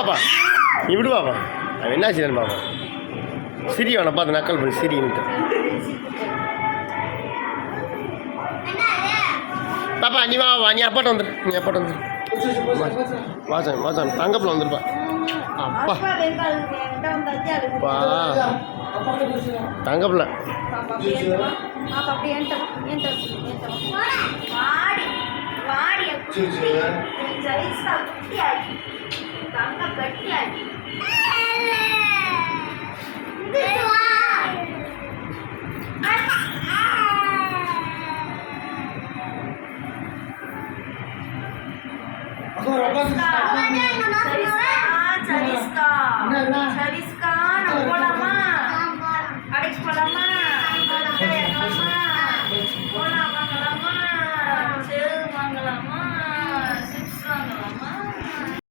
பாப்பா, நீ விடு பாப்பா. அவன் என்ன செய்யணும் பாப்பா. சிரி அவனை பார்த்து நக்கல் பண்ணி சிரின்ட்டு. பாப்பா நீ வா வா, நீ அப்பாட்ட வந்துடு, நீ அப்பாட்ட வந்துடு. வாசன் வாசன் தங்கப்பில் வந்துருப்பா. அப்பா பா தங்கப்பில் Chariska.